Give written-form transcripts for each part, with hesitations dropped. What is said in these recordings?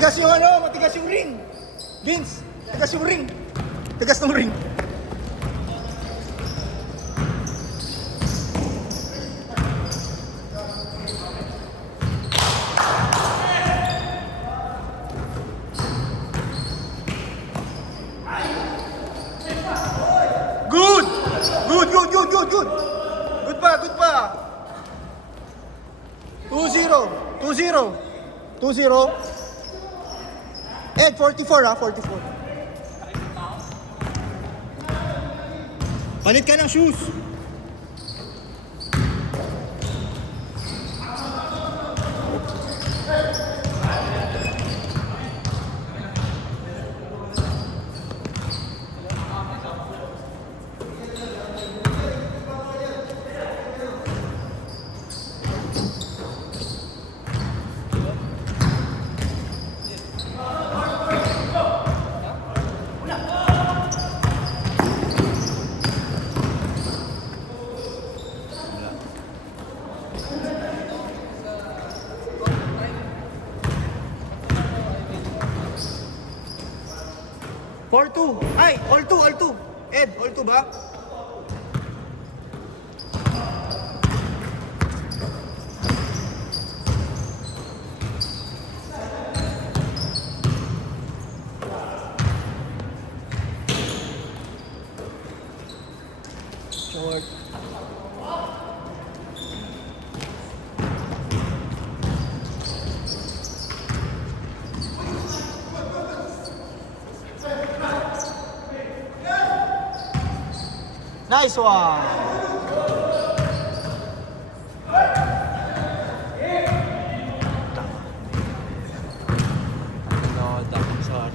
Matigas yung ano, matigas yung ring. Vince, matigas yung ring. Tigas ng ring. Good! Good, good, good, good, good. Good pa, good pa. 2-0. 2-0. 2-0. Ed, 44 ha, 44. Palit ka ng shoes. All two. Ay, all two, all two. Ed, all two ba? Short. Nice one. No, I'm sorry.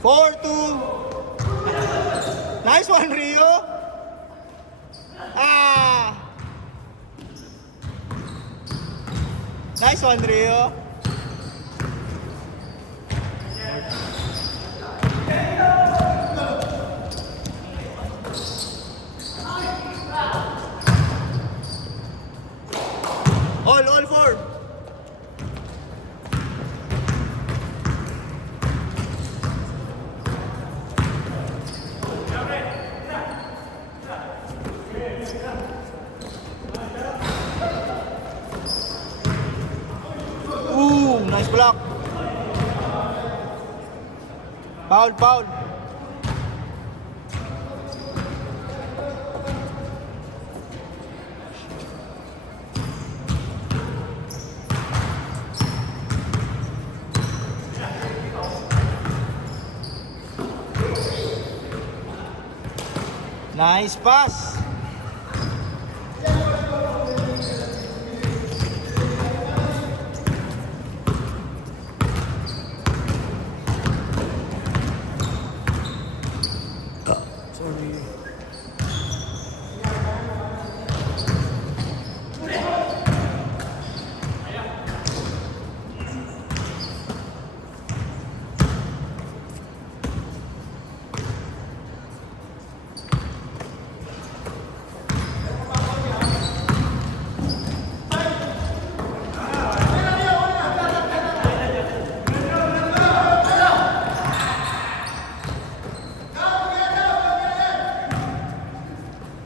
4-2. Nice one, Rio. Ah. Nice one, Rio. All four. Ooh, nice block. Foul, foul. Nice pass. Sorry.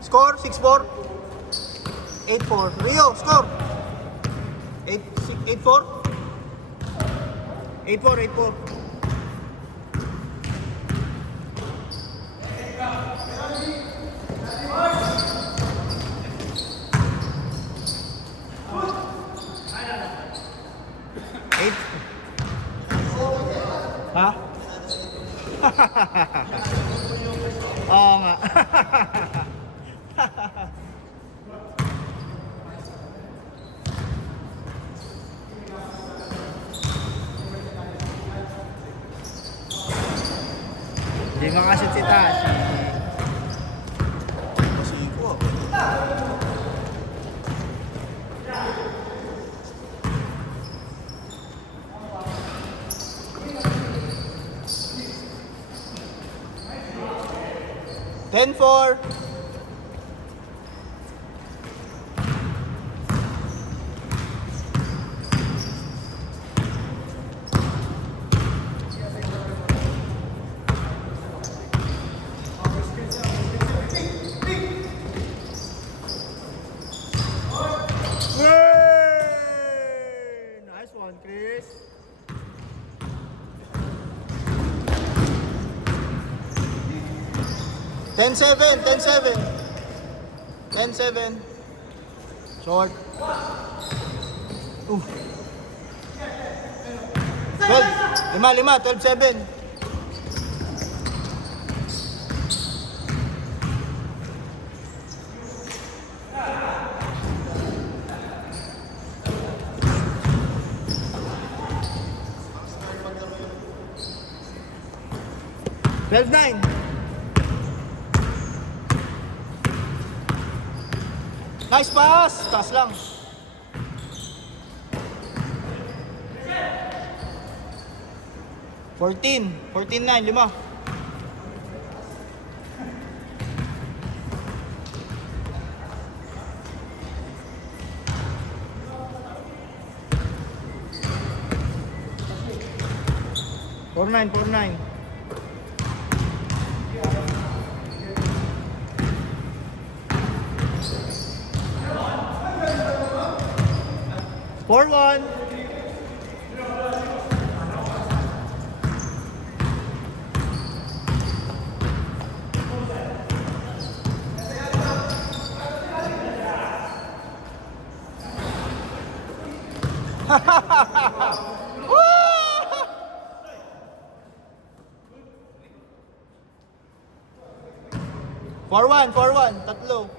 Score 6-4. 8-4. Rio, score. 8-4. 8-4, 8-4. Ha? Oo nga. Hindi makashoot si Tashi. Masiko. 10-4. 10-7, 10-7. 10-7. Short. 12. 5, 12-7. Twelve nine. Nice pass! Taas lang. Fourteen. 14-9, 5. Four nine, 4-9. Four one. For one, tatlo.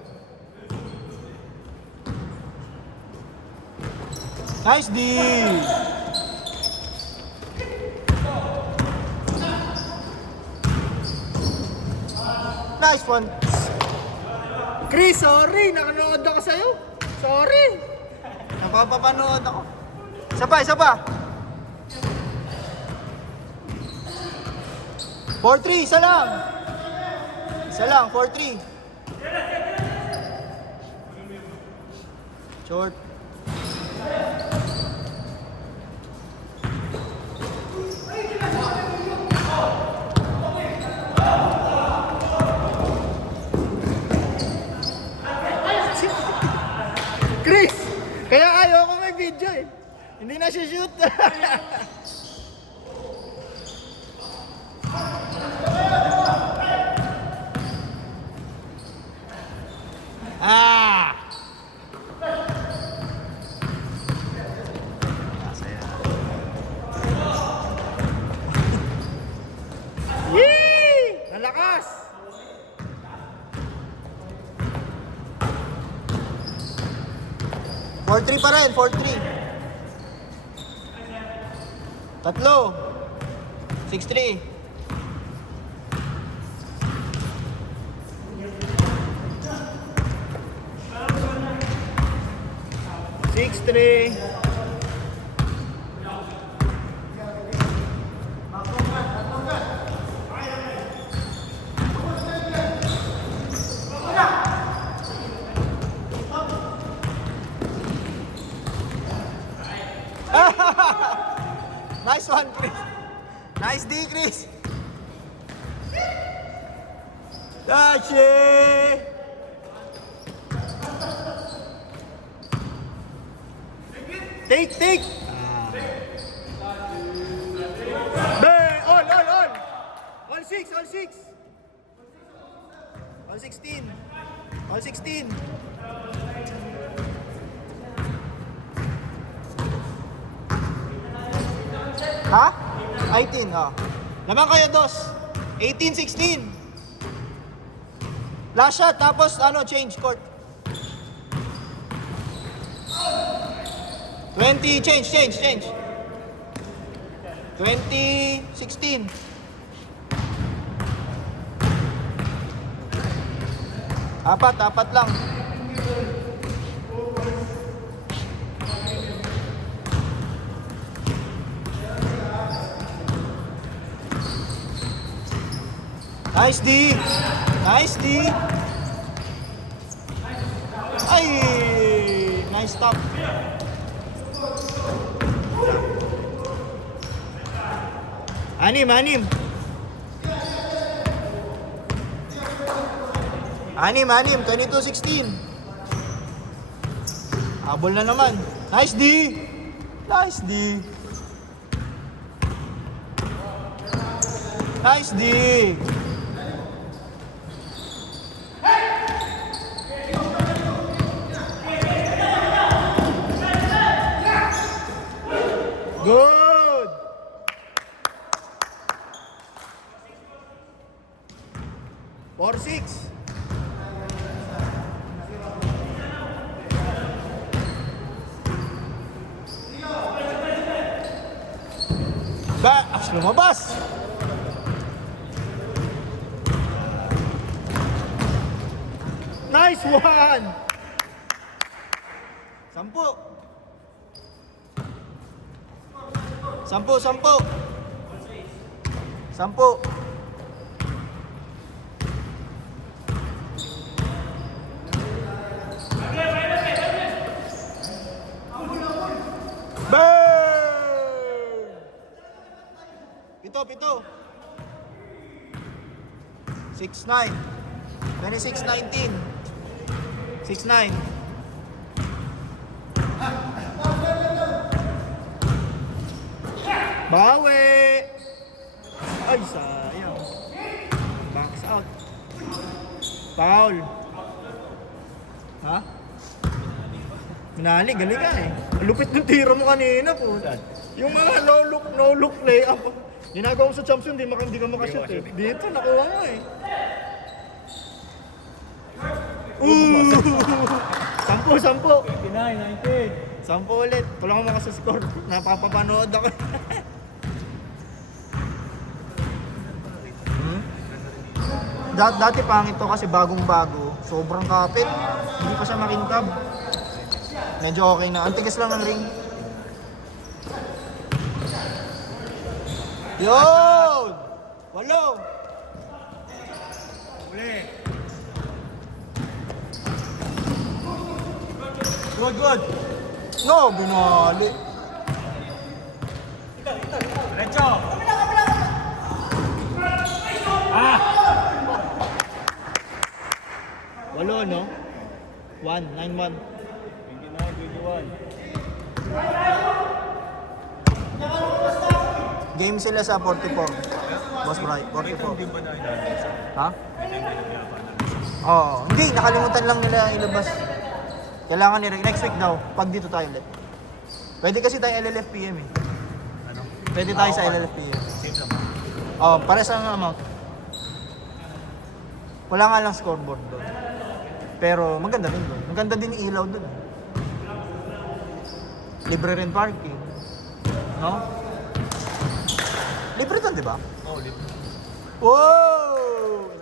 Nice D. Nice one. Chris, sorry. Nakanood ako sa'yo. Sorry. Napapapanood ako. Isa pa. 4-3, isa lang. 4-3. Short. Chris, kaya ayaw ko may video eh. Hindi na siya shoot. Ah! Yee! Nalakas! Four three pa rin, 4-3. Tatlo. 6-3. Six three. Nice one, Chris. Nice D, Chris. Tachi! Take. All. All six. All 16. All 16. Ha? 18, oh. Naman kayo, dos. 18-16. Last shot, tapos change court. 20, change. 20-16. Apat lang. Nice D. Ay! Nice stop. Anim. 22-16. Habol na naman. Nice D. 4-6. Lumabas! Nice one! 10. 10. 10. Bang! Pito. 6-9. 26-19. 6-9. Bawi! Ay, sayang. Backs out. Foul. Ha? Minali, galing ka eh. Lupit ng tiro mo kanina po. Yung mga no-look layup. Ginagawa mo sa champs yun, hindi ka makashoot eh. Dito, nakuha mo eh. Ooh! 10. 29, 90. 10 ulit. Kulang mo kasi score. Napapapanood ako. Dati pangit to kasi bagong-bago. Sobrang kapit. Hindi pa siya makintab. Medyo okay na. Ang tigas lang ng ring. Yun! 8! Uli. Good. No, binali. Diretso. Ah! 8, no? 1, 9-1. 29, 21. Game sila sa 44. Boss Bry, 44. Ha? Oo. Hindi, nakalimutan lang nila ilabas. Kailangan nila, next week daw, pag dito tayo ulit. Pwede kasi tayo LLFPM eh. Ano? Pwede tayo sa LLFPM. Same lang. Oo, para sa amount. Wala nga lang scoreboard doon. Pero maganda rin doon. Maganda din yung ilaw doon. Libre rin parking. No? Libre doon, di ba? Oh, ulit. Wow!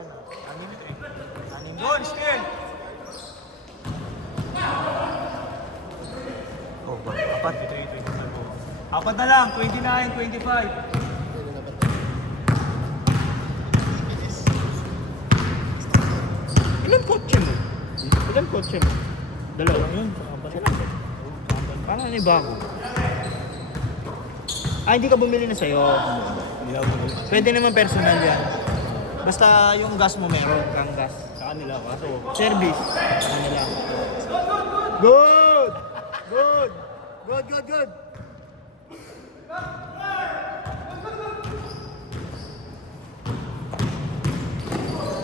Anim. Good, still. Oh, ba? Apat. 23, 24. Apat na lang, 29, 25. Ilan kotse mo? Ilan kotse mo? Dalawa lang yun. Parang ano yung bago? Hindi ka bumili na sa'yo. Hindi ako bumili. Pwede naman personal yan. Basta yung gas mo meron kang gas. Sa kanila, kaso Service. Ano lang. Good! Good! Good!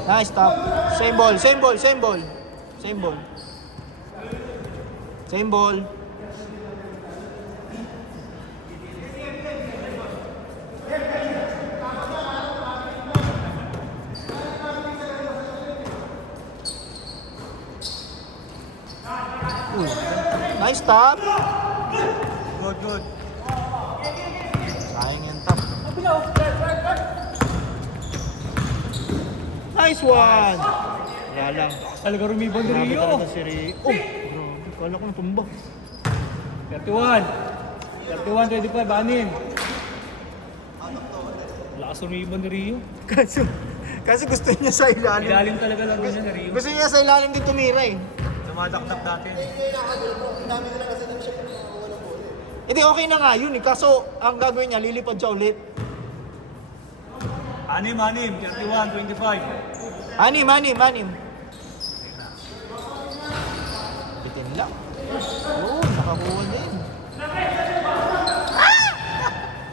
Nice, stop. Same ball. Nice stop. good. Sayang yung top. Nice one! Wala lang. Talaga rumibon ni Grabe Rio. talaga si Rio. Oh! Grabe. Kala ko natumba. 31. 31, 25, anin. Lakas rumibon ni Rio. Kasi gusto niya sa ilalim. Ilalim talaga laro niya ni Rio. Gusto niya sa ilalim din tumira eh. Dumadaktak dati. Hindi, okay na nga yun eh. Kaso, ang gagawin niya, lilipad siya ulit. Anim, 31, 25. Anim. Bitin lang. Oo, nakakuha din.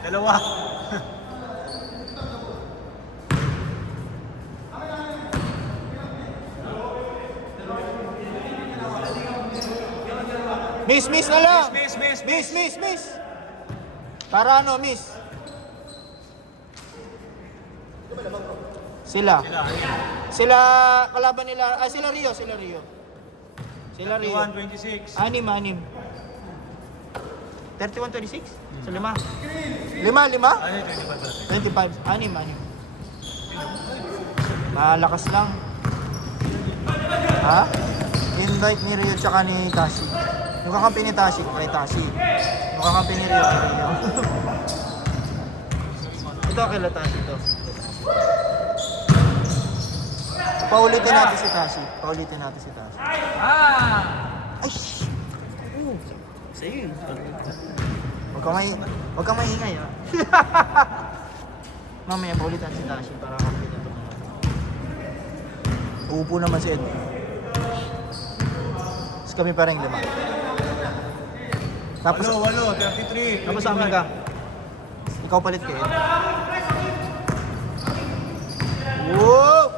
Dalawa. Miss na lang. Miss. Para ano, miss? Sila. Sila, anim. Sila, kalaban nila, sila Rio. Sila Rio. 31-26. Anim. 31-26? Sa 5? 5? Ano yung 25 natin? 25. Anim. Malakas lang. Ha? Invite ni Rio tsaka ni Tashi. Yung kakampi ni Tashi, kay Tashi. Yung kakampi ni Rio, kay Rio. Ito kay Tashi ito. Paulitin natin si Tashi. Ay! Sa'yo. Huwag kang maingay, ha? Mamaya, paulitan si Tashi para kapit na ito. Uupo naman si Ed. Tapos kami pa rin 5. Tapos, 33. tapos sa amin ka. Ikaw palit kay Ed. Whoa!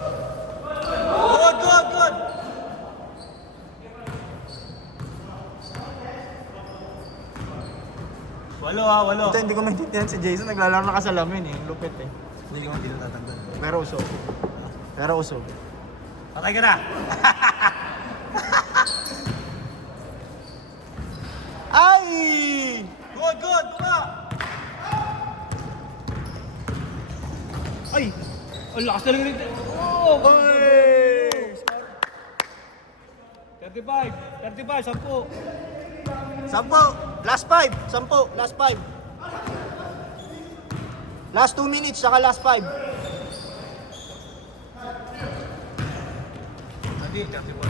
Good! Walo. Ito, hindi ko maintindihan si Jason. Naglalaro na kasalamin eh. Lupit eh. Hindi na tatanggal. Pero usog. Patay ka na! Ay! Good! Buka! Ay! Ang lakas talaga nito. Oh! Oy! 35, 10. 10. Last 5. Last 5. Last 2 minutes, saka last 5. Hindi, 34.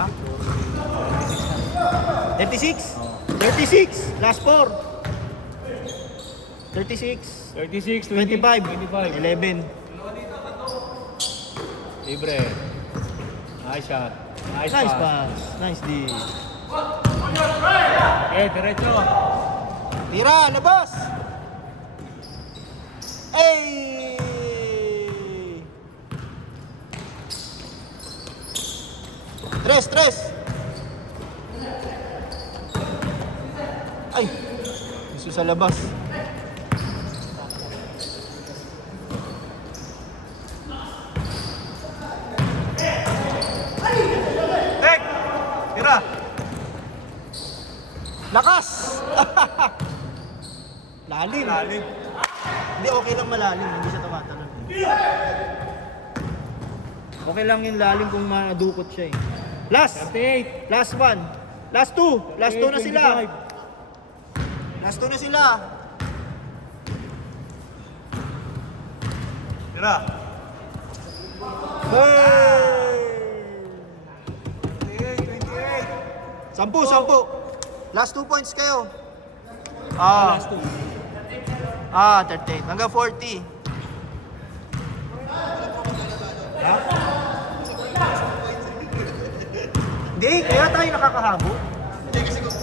Ha? 36? 36. Last 4. 36. 36, 25. 25. 11. Libre. Nice shot. Nice pass. Nice D. Okay, diretso. Tira, labas! Ay! Tres! Ay! Gusto sa labas. Tek! Tira! Lakas! Lalim. Lalim. Hindi, okay lang malalim. Hindi siya tumatalon. Okay lang yung lalim kung madukot siya eh. Last! 38. Last 1. Last 2. Last 2 na sila. 25. Last 2 na sila. Tira! Hey! 28! 10. Last 2 points kayo. Last 2. 38. Hanggang 40. Ha? Hindi, kaya tayo nakakahabo. Hindi kasi kung 2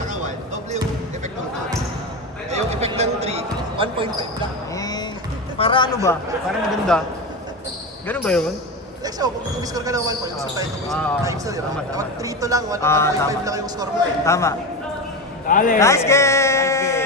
tsaka 1, doble yung effect ng 2. Eh, yung effect ng 3, 1.5 lang. Para ano ba? Para maganda. Ganun ba yun? Like so, kung score ka ng 1 point, so tayo times na, di ba? Tama. Dapat 3 to lang, 1.5 tama. lang yung score mo eh. Tama. Dale. Nice game!